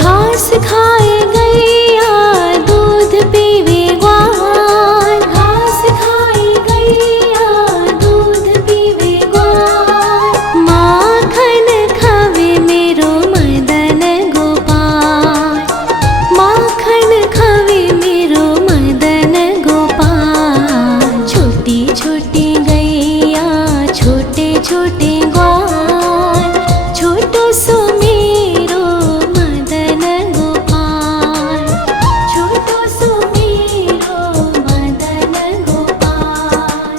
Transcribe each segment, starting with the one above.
घास खाए गैया दूध पीवे ग्वाल, घास खाए गैया दूध पीवे ग्वाल। माखन खावे मेरो मदन गोपाल, माखन खावे मेरो मदन गोपाल। छोटी छोटी गैया छोटे छोटे ग्वाल, छोटो सो मेरो मदन गोपाल, छोटो सो मेरो मदन गोपाल।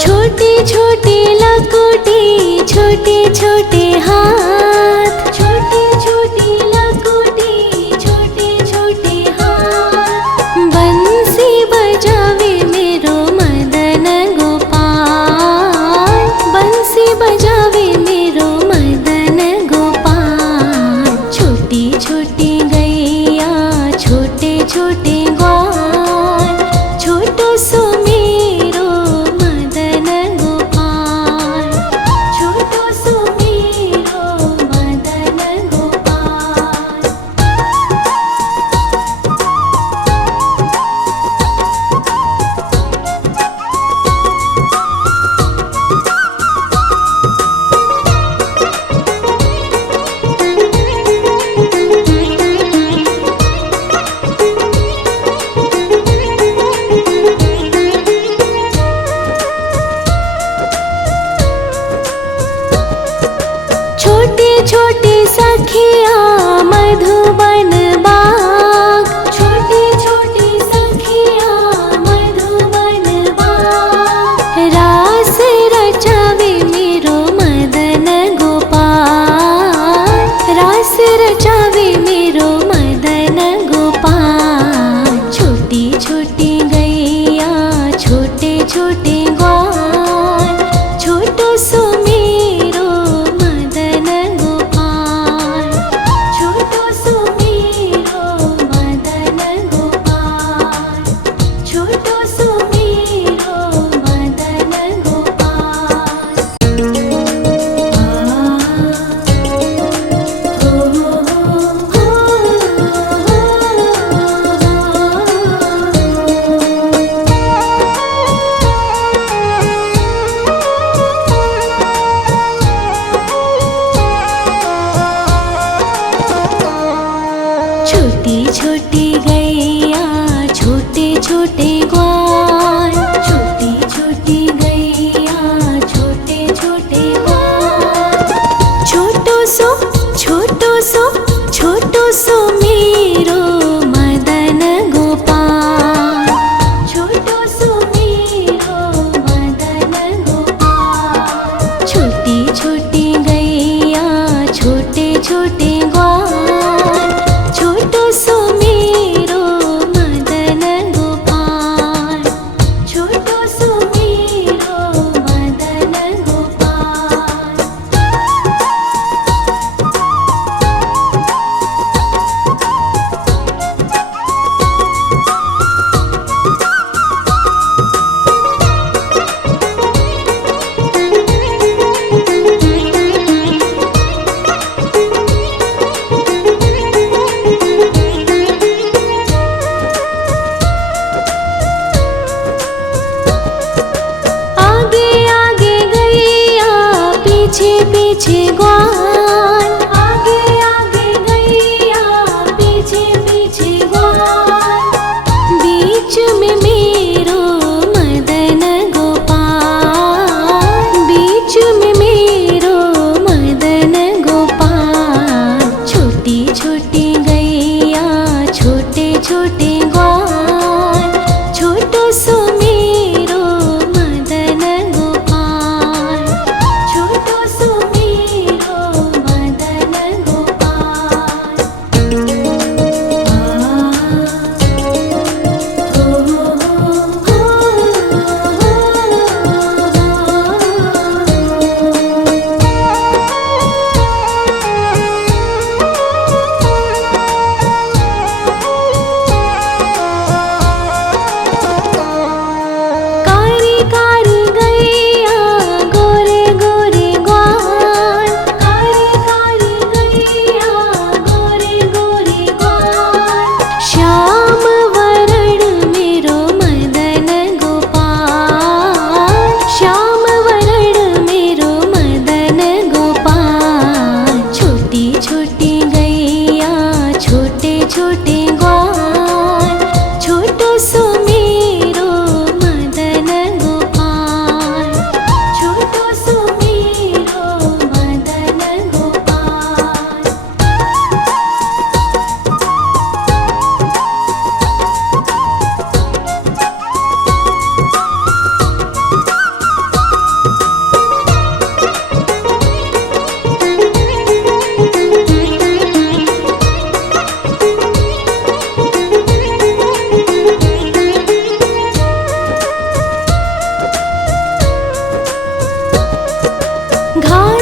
छोटी छोटी लकुटी छोटे छोटे हाथ, छोटी छोटी लकुटी छोटे छोटे हाथ। बंसी बजावे मेरो मदन गोपाल, बंसी बजावे मेरो मदन गोपाल। छोटी छोटी गैया छोटे छोटे ग्वाल, छोटो सो मेरो मदन गोपाल, छोटो सो मेरो मदन गोपाल। छोटे छोटे सखिया मधुबन बाग, छोटे छोटे सखिया मधुबन बाग। रास रचावे मेरो मदन गोपाल, रास रचावे मेरो मदन गोपाल। छोटी छोटी गैया छोटे छोटे ग्वाल, छोटो सो मेरो मदन गोपाल, छोटो सो मेरो मदन गोपाल, छोटो सो मेरो मदन गोपाल। छोटी छोटी गैया छोटे छोटे ग्वाल, छोटी छोटी गैया छोटे छोटे ग्वाल। छोटो सो छोटो सो छोटो सो मेरो मदन गोपाल, छोटो सो मेरो मदन गोपाल। छोटी छोटी गैया छोटे छोटे ग्वाल, छोटो सो मेरो मदन गोपाल, छोटो सो मेरो मदन गोपाल। आगे आगे गैया पीछे पीछे ग्वाल, आगे आगे गैया पीछे पीछे ग्वाल। बीच में मेरो मदन गोपाल, बीच में मेरो मदन गोपाल। छोटी छोटी गैया छोटे छोटे ग्वाल, छोटो सो मेरो मदन गोपाल, छोटो सो मेरो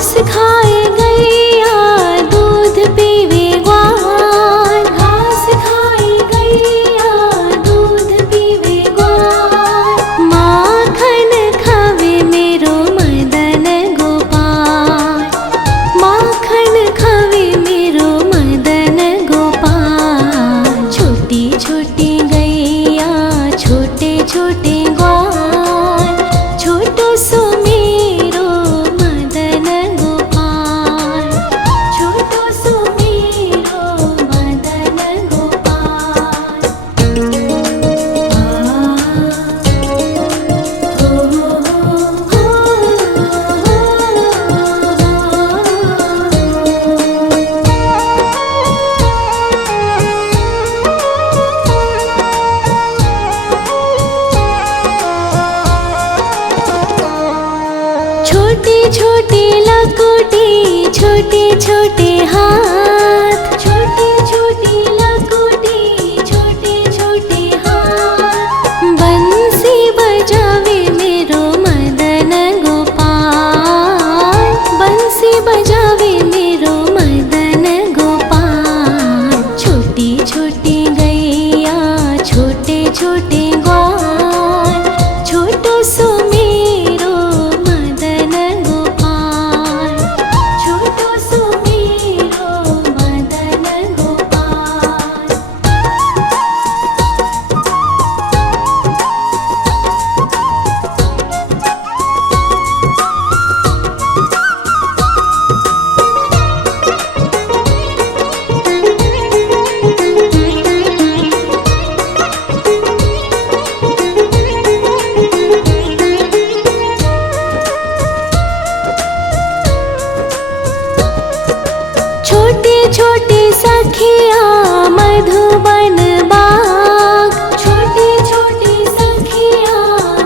घास खाए गैया दूध पीवे ग्वाल, घास खाए गैया दूध पीवे ग्वाल, माखन खावे मेरो मदन गोपाल, माखन खावे मेरो मदन गोपाल। छोटी छोटी गैया छोटे छोटे ग्वाल, छोटो सो मेरो मदन गोपाल, छोटो सो मेरो मदन गोपाल। छोटे छोटे लकोटी छोटे छोटे हाथ, छोटे छोटे लकोटी छोटे छोटे हाथ, बंसी बजावे मेरो मदन गोपाल, बंसी बजावे मेरो मदन गोपाल। छोटी छोटी गैया छोटे छोटे ग्वाल, छोटो सो मेरो मदन गोपाल, छोटो सो मेरो मदन गोपाल। छोटे छोटे सखिया मधुबन बाग, छोटे छोटे सखिया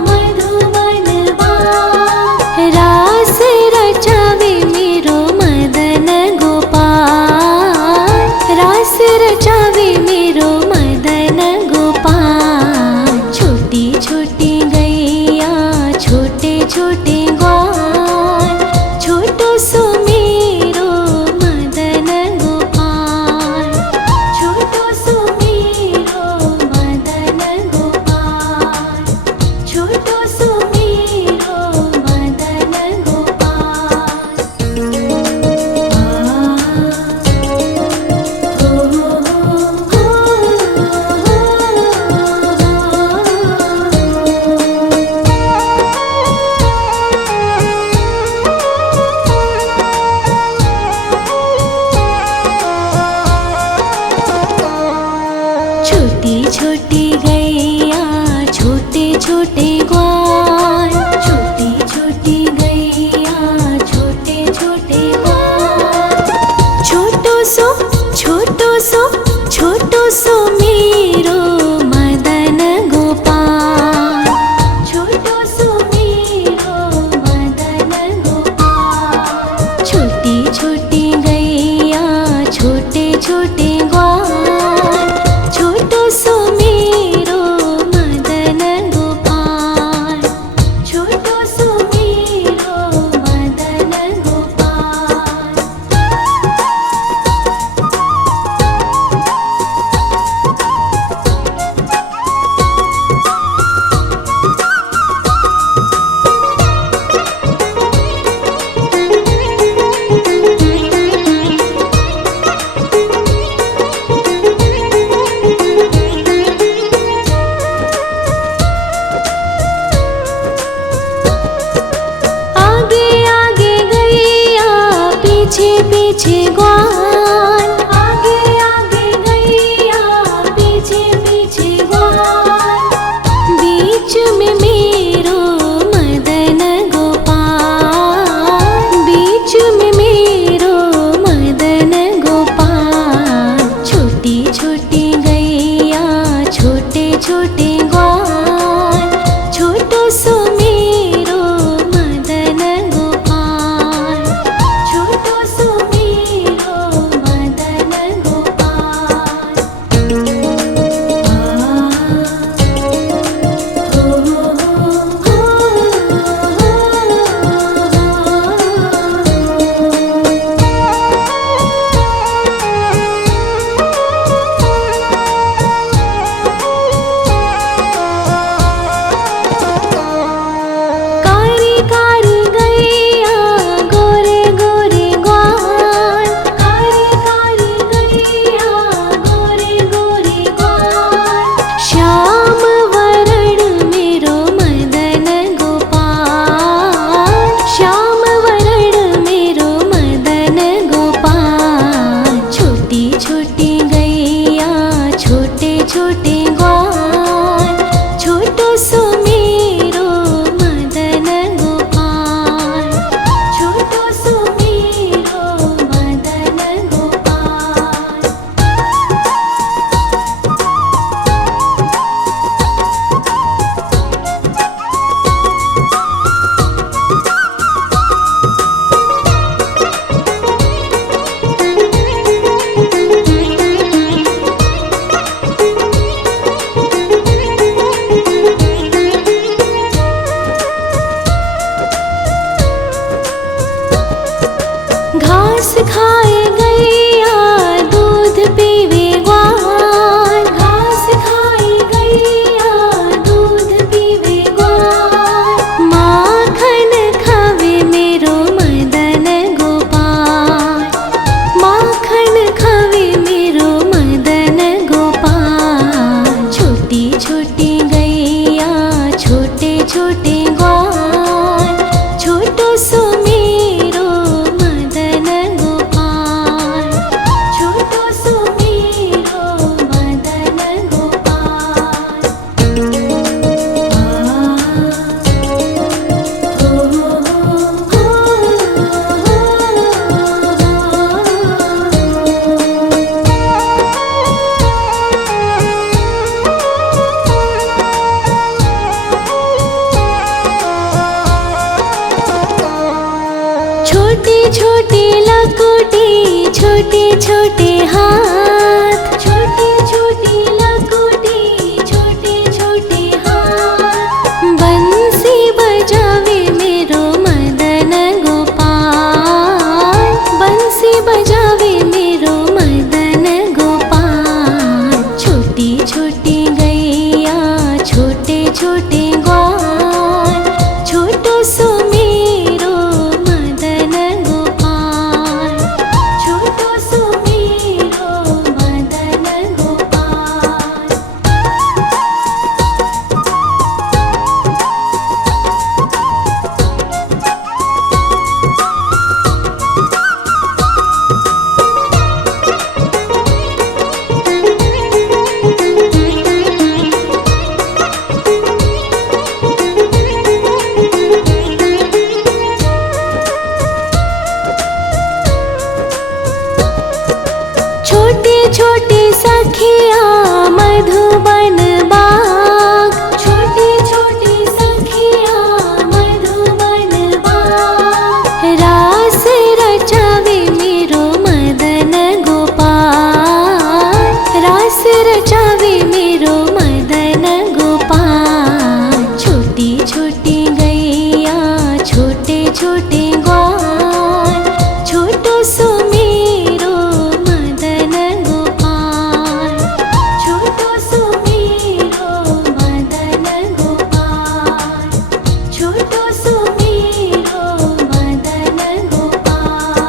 मधुबन बाग, रास रचावे मेरो मदन गोपाल, रास रचावे मेरो मदन गोपाल। छोटी छोटी गैया छोटे छोटे ग्वाल, छोटो सो मेरो मदन गोपाल, छोटो सो मेरो मदन गोपाल, छोटो सो मेरो मदन गोपाल। छोटी छोटी गैया छोटे छोटे ग्वाल, छोटी छोटी गैया छोटे छोटे ग्वाल, छोटो सो छोटो सो छोटो सो मेरो मदन गोपाल, छोटो सो मेरो मदन गोपाल। छोटी छोटी गैया छोटे छोटे ग्वाल, छोटो सो मेरो मदन गोपाल, छोटो सो मेरो मदन गोपाल। आगे आगे गैया पीछे पीछे ग्वाल, आगे आगे गैया पीछे पीछे ग्वाल, बीच में मेरो मदन गोपाल, बीच में मेरो मदन गोपाल। छोटी छोटी गैया छोटे छोटे ग्वाल, छोटो सो मेरो मदन गोपाल, छोटो सो मेरो छोटे छोटे लकोटे छोटे छोटे हाथ, छोटे छोटे लकोटे छोटे छोटे हाथ। बंसी बजावे मेरो मदन गोपाल, बंसी बजावे मेरो मदन गोपाल। छोटी छोटी गैया छोटे छोटे ग्वाल, छोटो सो मेरो मदन गोपाल, छोटो सो मेरो मदन गोपाल। छोटे छोटे सखिया मधुबन बाग, छोटे छोटे सखिया मधुबन बाग। रास रचावे मेरो मदन गोपाल, रास रचावे मेरो मदन गोपाल। छोटी छोटी गैया छोटे छोटे ग्वाल, छोटो सो मेरो मदन गोपाल, छोटो सो मेरो मदन गोपाल, छोटो सो मेरो मदन गोपाल।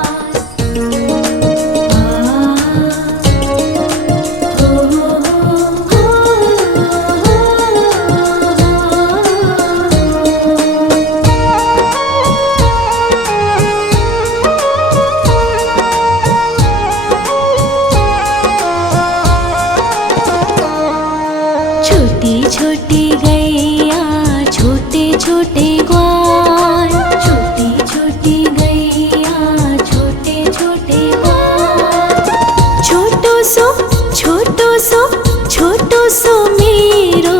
छोटी छोटी गैया छोटे छोटे ग्वाल, छोटी छोटी गैया छोटे छोटे ग्वाल। छोटो सो छोटो सो छोटो सो मेरो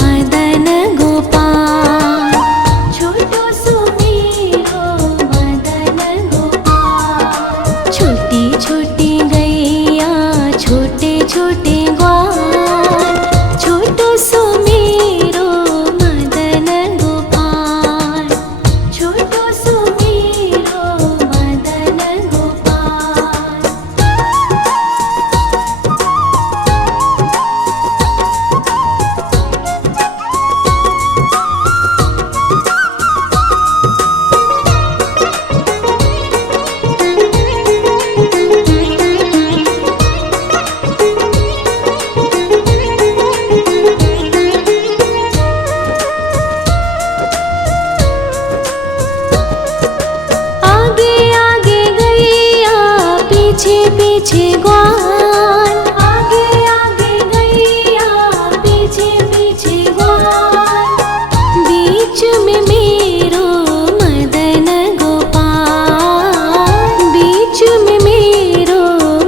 मदन गोपाल, छोटो सो मेरो मदन गोपाल। छोटी छोटी गैया छोटे छोटे ग्वाल, छोटो सो मेरो मदन गोपाल, छोटो सो मेरो मदन गोपाल। आगे आगे गैया पीछे पीछे ग्वाल, आगे आगे गैया पीछे पीछे ग्वाल। बीच में मेरो मदन गोपाल, बीच में मेरो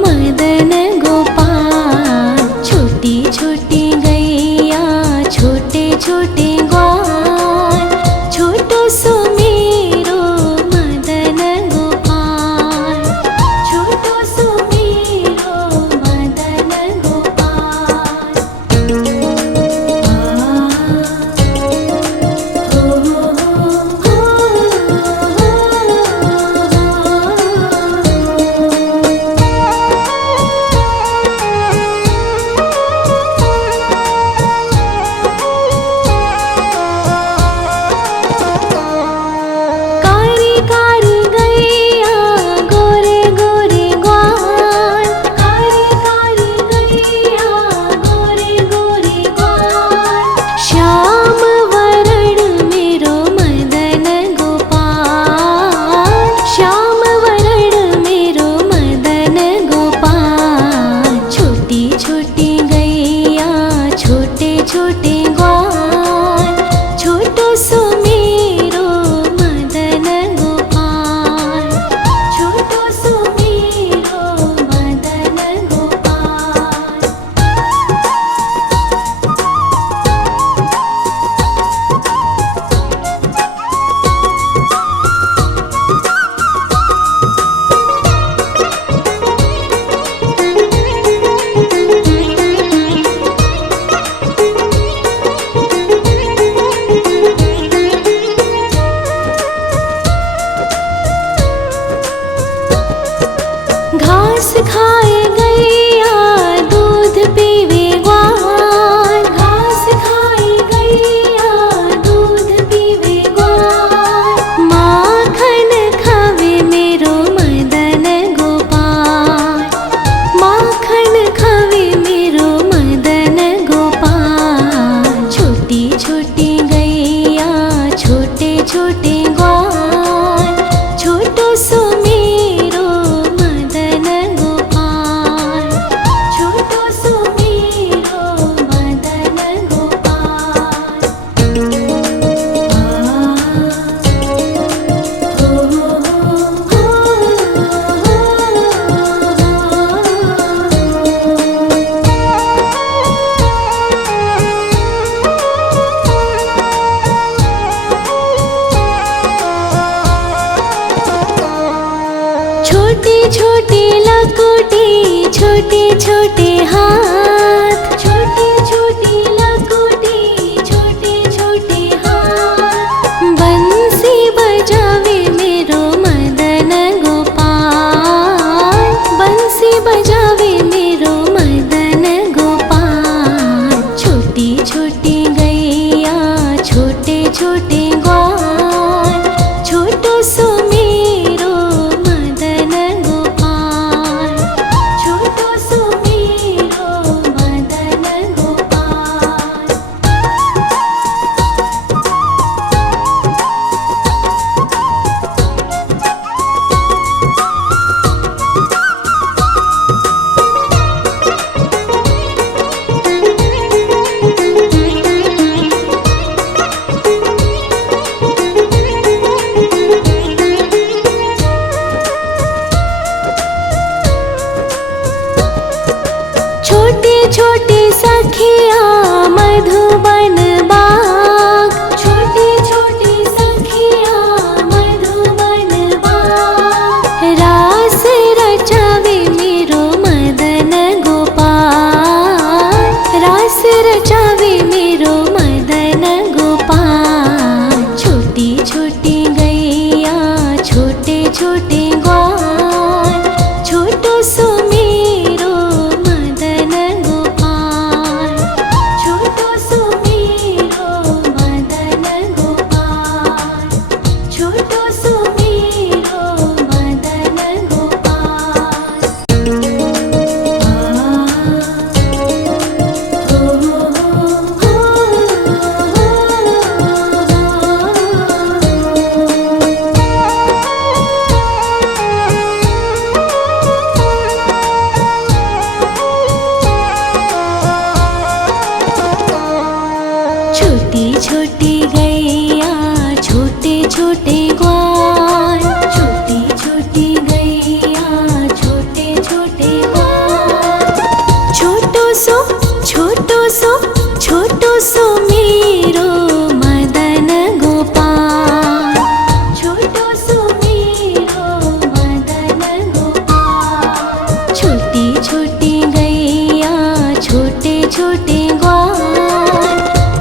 मदन गोपाल। छोटी छोटी गैया छोटे छोटे ग्वाल, छोटो सो मेरो मदन गोपाल, छोटो सो मेरो छोटी लकुटी छोटे छोटे हाथ, छोटी छोटी लकुटी छोटे छोटे हाथ। बंसी बजावे मेरो मदन गोपाल, बंसी बजावे मेरो मदन गोपाल। छोटी छोटी गैया छोटे छोटे ग्वाल, छोटो सो मेरो मदन गोपाल, छोटो सो मेरो मदन गोपाल। छोटी छोटी सखिया मधुबन बाग, छोटी छोटी सखिया मधुबन बाग। रास रचावे मेरो मदन गोपाल, रास रचावे मेरो मदन गोपाल। छोटी छोटी गैया छोटे छोटे ग्वाल, छोटो सो मेरो मदन गोपाल, छोटो सो मेरो मदन गोपाल, छोटो सो मेरो मदन गोपाल। छोटी छोटी गैया छोटे छोटे ग्वाल, छोटी छोटी गैया छोटे छोटे ग्वाल। छोटो सो छोटो सो छोटो सो मेरो मदन गोपाल, छोटो सो मेरो मदन गोपाल। छोटी छोटी गैया छोटे छोटे ग्वाल,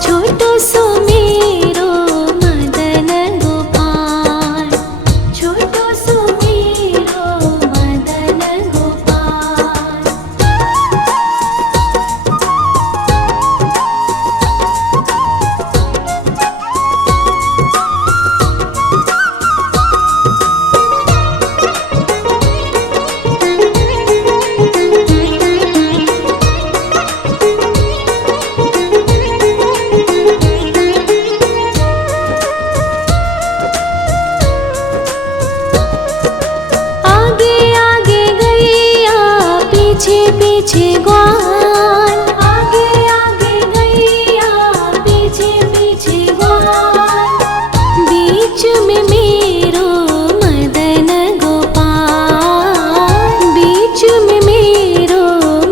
छोटो सो मेरो मदन गोपाल, छोटो सो मेरो मदन गोपाल। आगे आगे गैया पीछे पीछे ग्वाल, आगे आगे गैया पीछे पीछे ग्वाल। बीच में मेरो मदन गोपाल, बीच में मेरो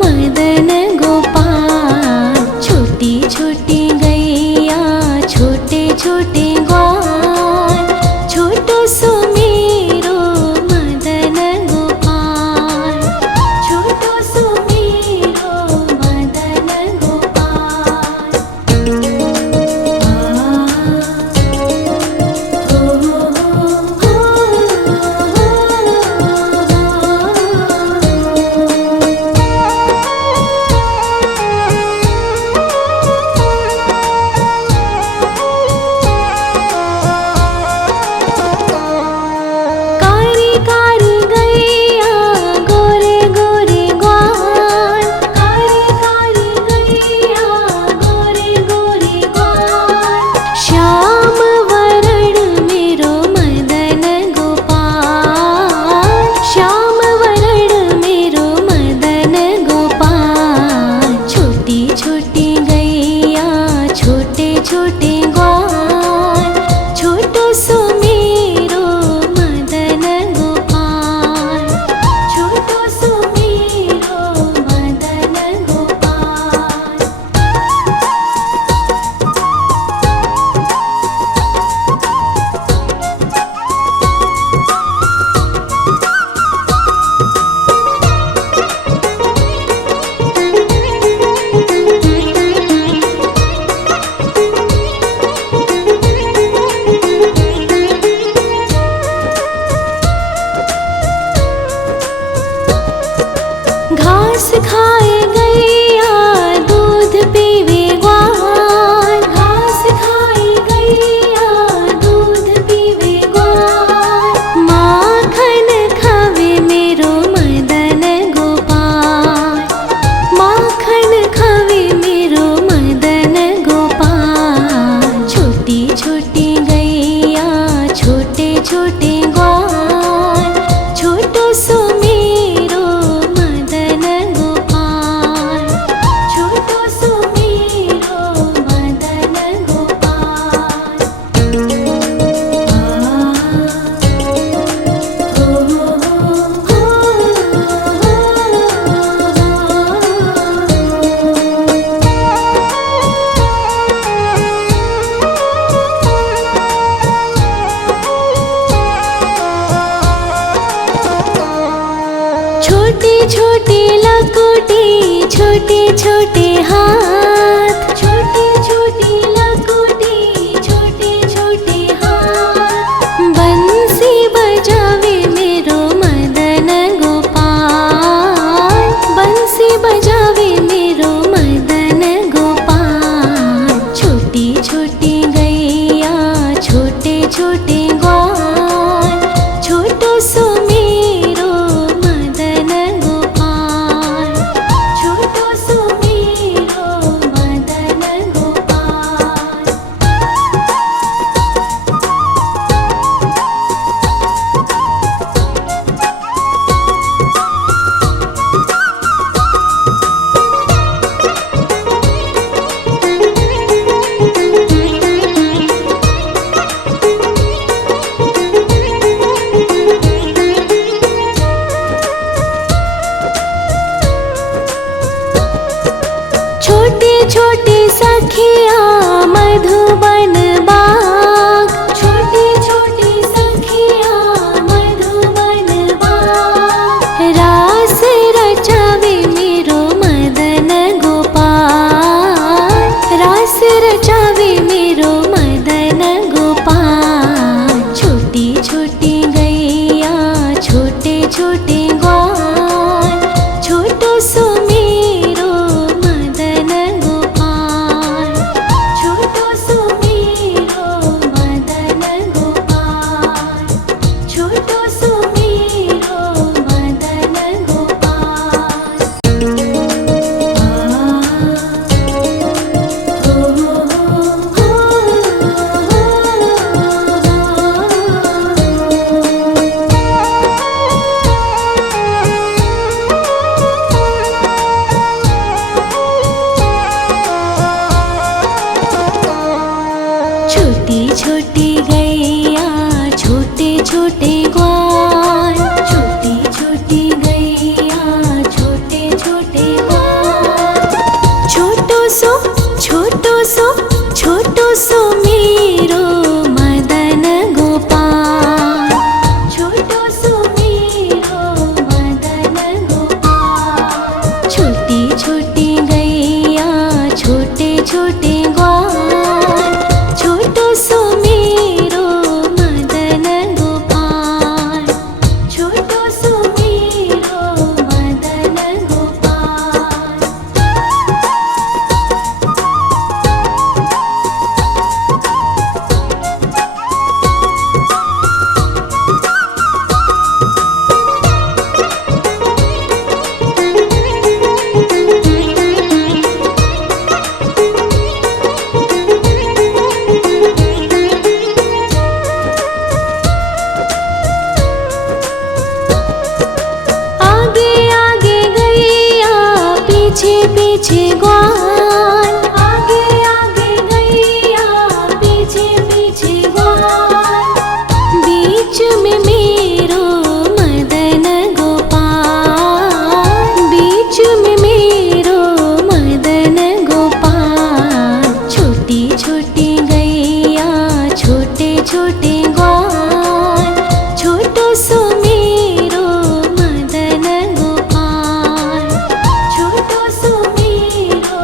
मदन गोपाल। छोटी छोटी गैया छोटे छोटे ग्वाल, छोटो सो मेरो मदन गोपाल, छोटो सो मेरो खाए गैया दूध पीवे ग्वाल, घास खाए गैया दूध पीवे ग्वाल, माखन खावे मेरो मदन गोपाल, माखन खावे मेरो मदन गोपाल। छोटी छोटी गैया छोटे छोटे ग्वाल, छोटो सो मेरो मदन गोपाल, छोटो सो मेरो मदन गोपाल। छोटी छोटी लकुटी छोटे छोटे हाथ, छोटी छोटी लकुटी छोटे छोटे हाथ, बंसी बजावे मेरो मदन गोपाल, बंसी बजावे मेरो मदन गोपाल। छोटी छोटी गैया छोटे छोटे ग्वाल, छोटो सो मेरो मदन गोपाल, छोटो सो मेरो मदन गोपाल। छोटे छोटे सखिया मधुबन बाग, छोटे छोटे सखिया मधुबन बाग, रास रचावे मेरो मदन गोपाल, रास रचावे मेरो मदन गोपाल। छोटी छोटी गैया छोटे छोटे ग्वाल, छोटो सो मेरो मदन गोपाल, छोटो सो मेरो मदन गोपाल, छोटो सो मेरो मदन गोपाल। छोटी छोटी गैया छोटे छोटे ग्वाल, छोटी छोटी गैया छोटे छोटे ग्वाल, छोटो सो छोटो सो मेरो मदन गोपाल, छोटो सो मेरो मदन गोपाल। छोटी छोटी गैया छोटे छोटे ग्वाल, छोटो सो मेरो मदन गोपाल, छोटो सो मेरो मदन गोपाल। आगे आगे गैया पीछे पीछे ग्वाल, आगे आगे गैया पीछे पीछे ग्वाल, बीच में मेरो मदन गोपाल, बीच में मेरो मदन गोपाल। छोटी छोटी गैया छोटे छोटे ग्वाल, छोटो सो मेरो मदन गोपाल, छोटो सो मेरो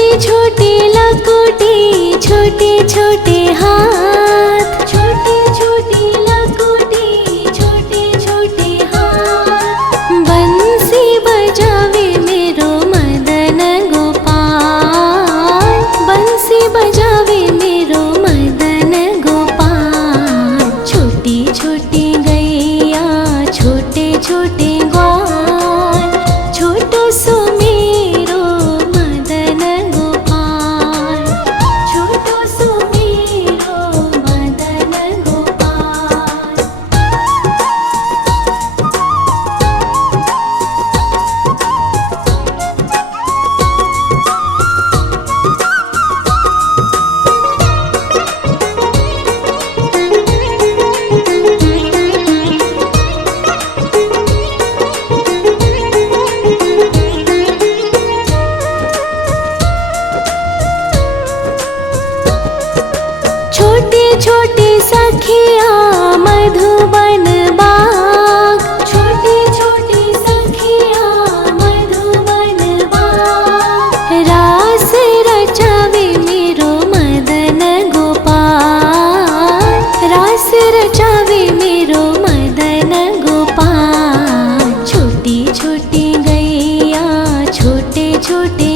छोटी छोटी लकोटी छोटे छोटे हाथ, छोटी छोटी लकोटी छोटे छोटे हाथ। बंसी बजावे मेरो मदन गोपाल, बंसी बजावे मेरो मदन गोपाल। छोटी छोटी गैया छोटे छोटे ग्वाल, छोटो सो मेरो मदन गोपाल, छोटो सो मेरो मदन गोपाल। छोटे छोटे सखिया मधुबन बाग, छोटे छोटे सखिया मधुबन बाग। रास रचावे मेरो मदन गोपाल, रास रचावे मेरो मदन गोपाल। छोटी छोटी गैया छोटे छोटे